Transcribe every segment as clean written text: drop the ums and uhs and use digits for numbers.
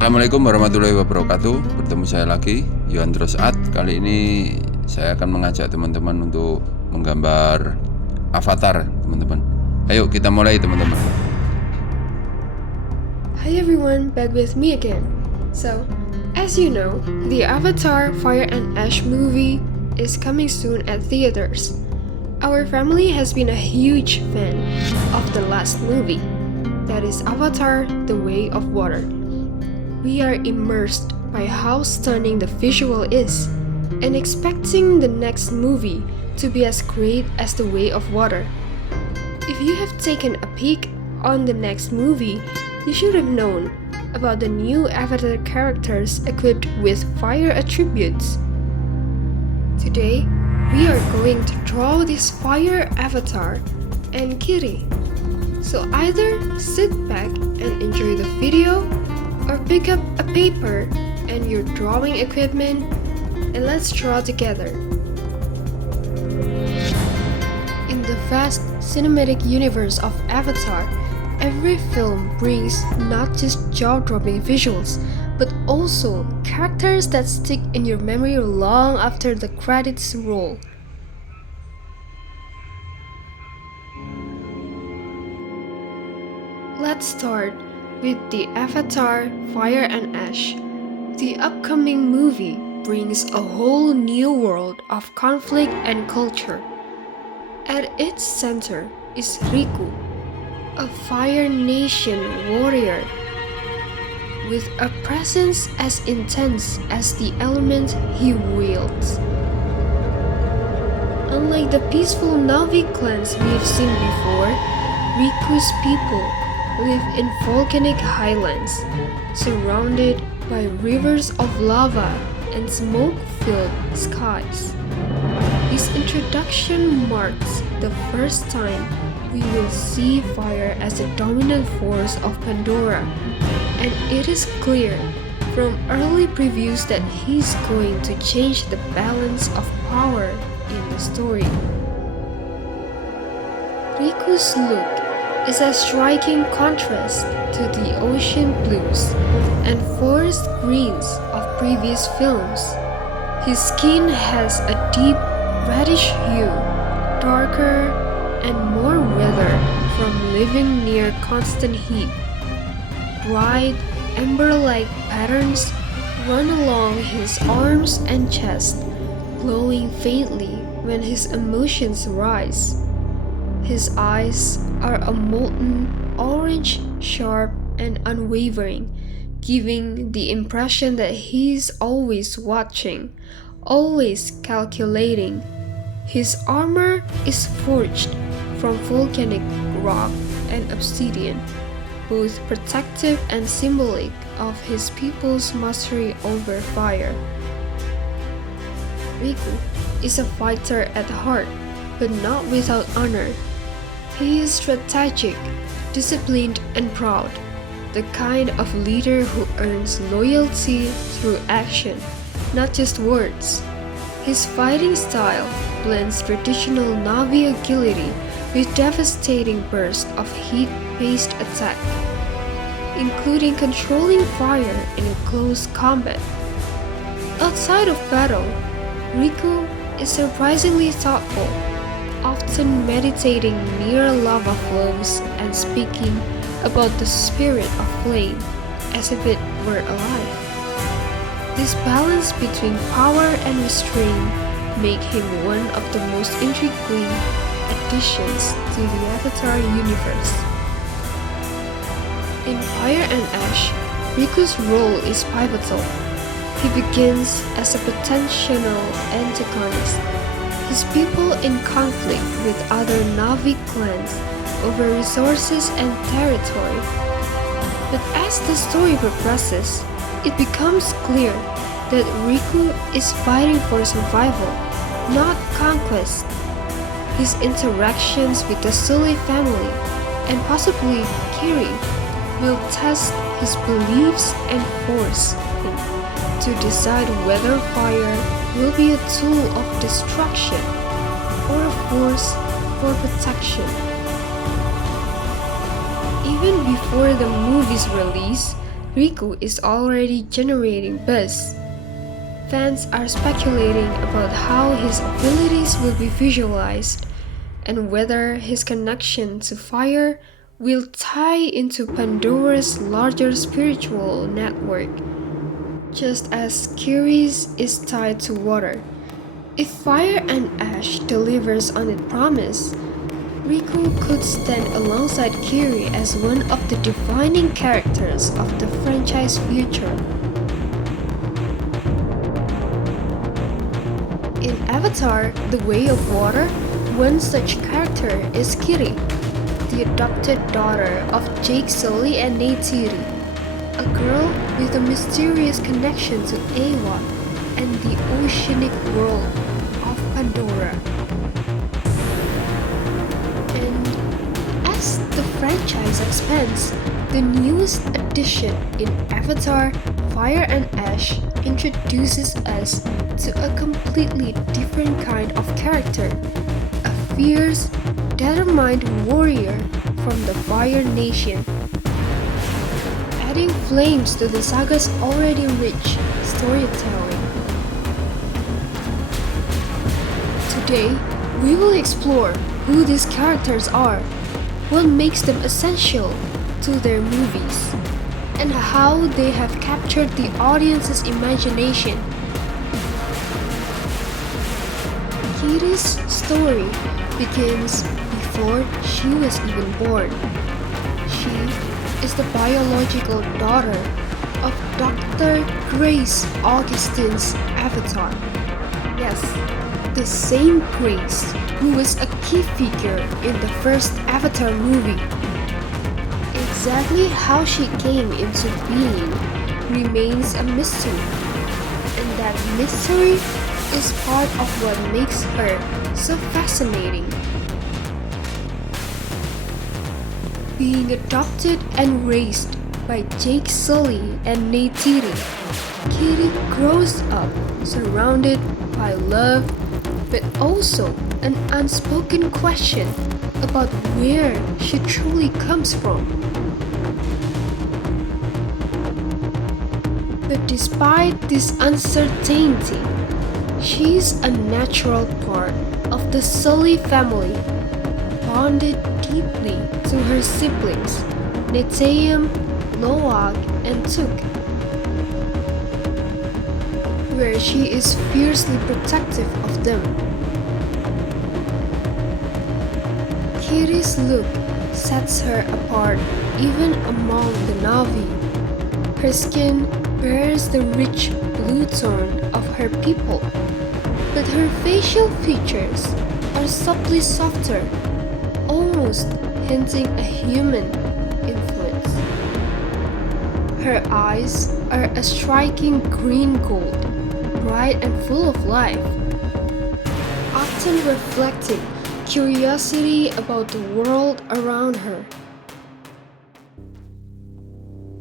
Assalamualaikum warahmatullahi wabarakatuh. Bertemu saya lagi, Yohan Art. Kali ini saya akan mengajak teman-teman untuk menggambar avatar, teman-teman. Ayo kita mulai, teman-teman. Hi everyone, back with me again. So, as you know, the Avatar Fire and Ash movie is coming soon at theaters. Our family has been a huge fan of the last movie, that is Avatar: The Way of Water. We are immersed by how stunning the visual is, and expecting the next movie to be as great as The Way of Water. If you have taken a peek on the next movie, you should have known about the new Avatar characters equipped with fire attributes. Today, we are going to draw this fire avatar and Kiri. So either sit back and enjoy the video, or pick up a paper and your drawing equipment and let's draw together. In the vast cinematic universe of Avatar, every film brings not just jaw-dropping visuals, but also characters that stick in your memory long after the credits roll. Let's start with the Avatar Fire and Ash. The upcoming movie brings a whole new world of conflict and culture. At its center is Riku, a Fire Nation warrior with a presence as intense as the element he wields. Unlike the peaceful Na'vi clans we've seen before, Riku's people live in volcanic highlands, surrounded by rivers of lava and smoke-filled skies. This introduction marks the first time we will see fire as a dominant force of Pandora, and it is clear from early previews that he's going to change the balance of power in the story. Riku's look is a striking contrast to the ocean blues and forest greens of previous films. His skin has a deep reddish hue, darker and more weathered from living near constant heat. Bright, amber-like patterns run along his arms and chest, glowing faintly when his emotions rise. His eyes are a molten orange, sharp and unwavering, giving the impression that he's always watching, always calculating. His armor is forged from volcanic rock and obsidian, both protective and symbolic of his people's mastery over fire. Riku is a fighter at heart, but not without honor. He is strategic, disciplined and proud, the kind of leader who earns loyalty through action, not just words. His fighting style blends traditional Na'vi agility with devastating bursts of heat-based attack, including controlling fire in close combat. Outside of battle, Riku is surprisingly thoughtful, often meditating near lava flows and speaking about the spirit of flame as if it were alive. This balance between power and restraint make him one of the most intriguing additions to the Avatar universe. In Fire and Ash, Riku's role is pivotal. He begins as a potential antagonist, his people in conflict with other Na'vi clans over resources and territory. But as the story progresses, it becomes clear that Riku is fighting for survival, not conquest. His interactions with the Sully family, and possibly Kiri, will test his beliefs and force him to decide whether fire will be a tool of destruction or a force for protection. Even before the movie's release, Riku is already generating buzz. Fans are speculating about how his abilities will be visualized and whether his connection to fire will tie into Pandora's larger spiritual network, just as Kiri's is tied to water. If Fire and Ash delivers on its promise, Riku could stand alongside Kiri as one of the defining characters of the franchise future. In Avatar: The Way of Water, one such character is Kiri, the adopted daughter of Jake Sully and Neytiri, a girl with a mysterious connection to Eywa and the oceanic world of Pandora. And as the franchise expands, the newest addition in Avatar: Fire and Ash introduces us to a completely different kind of character, a fierce, determined warrior from the Fire Nation, adding flames to the saga's already rich storytelling. Today, we will explore who these characters are, what makes them essential to their movies, and how they have captured the audience's imagination. Kiri's story begins before she was even born. She is the biological daughter of Dr. Grace Augustine's avatar. Yes, the same Grace who was a key figure in the first Avatar movie. Exactly how she came into being remains a mystery, and that mystery is part of what makes her so fascinating. Being adopted and raised by Jake Sully and Neytiri, Kiri grows up surrounded by love, but also an unspoken question about where she truly comes from. But despite this uncertainty, she's a natural part of the Sully family, bonded deeply to her siblings, Neteyam, Loak, and Tuk, where she is fiercely protective of them. Kiri's look sets her apart even among the Na'vi. Her skin bears the rich blue tone of her people, but her facial features are subtly softer, almost hinting a human influence. Her eyes are a striking green gold, bright and full of life, often reflecting curiosity about the world around her.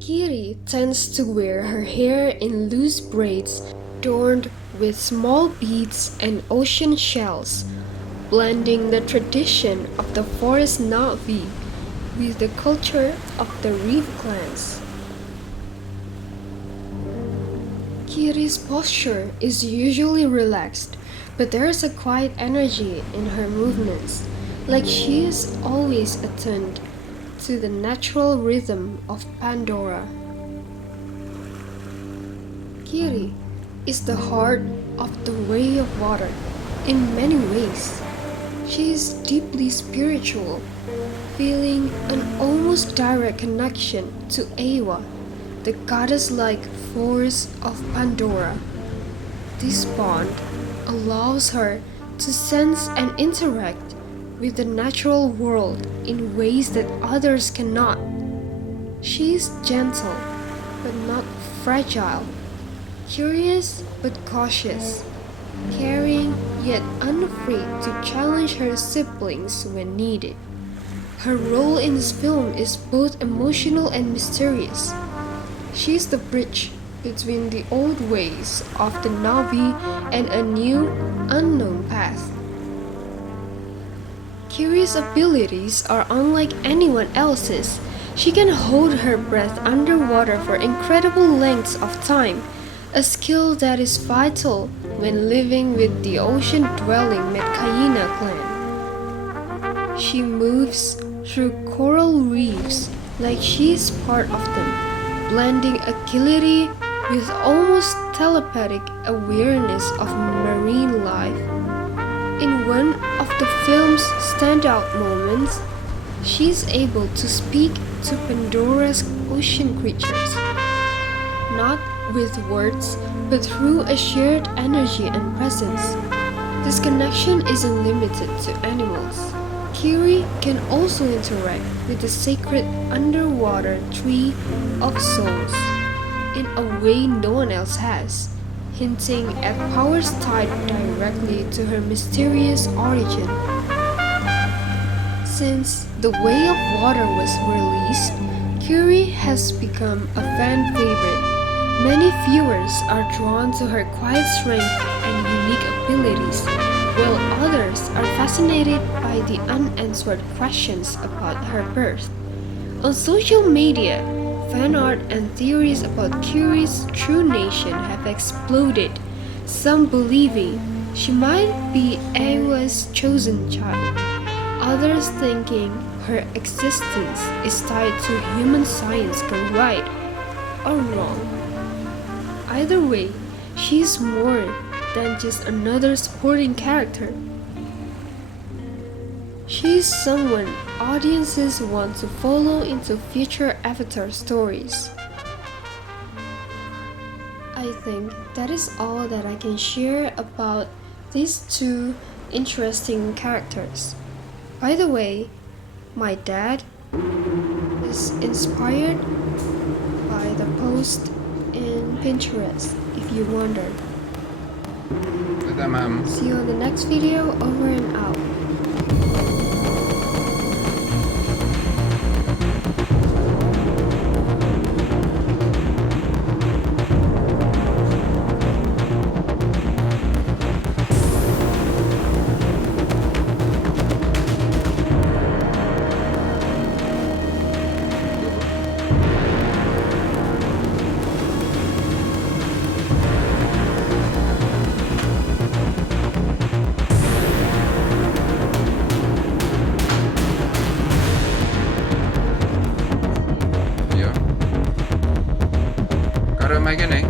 Kiri tends to wear her hair in loose braids adorned with small beads and ocean shells, blending the tradition of the forest Na'vi with the culture of the reef clans. Kiri's posture is usually relaxed, but there is a quiet energy in her movements, like she is always attuned to the natural rhythm of Pandora. Kiri is the heart of the Way of Water in many ways. She is deeply spiritual, feeling an almost direct connection to Eywa, the goddess-like force of Pandora. This bond allows her to sense and interact with the natural world in ways that others cannot. She is gentle but not fragile, curious but cautious, caring yet unafraid to challenge her siblings when needed. Her role in this film is both emotional and mysterious. She is the bridge between the old ways of the Na'vi and a new, unknown path. Kiri's abilities are unlike anyone else's. She can hold her breath underwater for incredible lengths of time, a skill that is vital when living with the ocean-dwelling Metcayina clan. She moves through coral reefs like she is part of them, blending agility with almost telepathic awareness of marine life. In one of the film's standout moments, she's able to speak to Pandora's ocean creatures, not with words, but through a shared energy and presence. This connection isn't limited to animals. Kiri can also interact with the sacred underwater Tree of Souls in a way no one else has, hinting at powers tied directly to her mysterious origin. Since The Way of Water was released, Kiri has become a fan favorite. Many viewers are drawn to her quiet strength and unique abilities, while others are fascinated by the unanswered questions about her birth. On social media, fan art and theories about Kiri's true nation have exploded, some believing she might be Ewa's chosen child, others thinking her existence is tied to human science gone right or wrong. Either way, she's more than just another supporting character. She's someone audiences want to follow into future Avatar stories. I think that is all that I can share about these two interesting characters. By the way, my dad is inspired by the post in Pinterest, if you wonder. See you on the next video. Over and out. Karo mic-nya nih.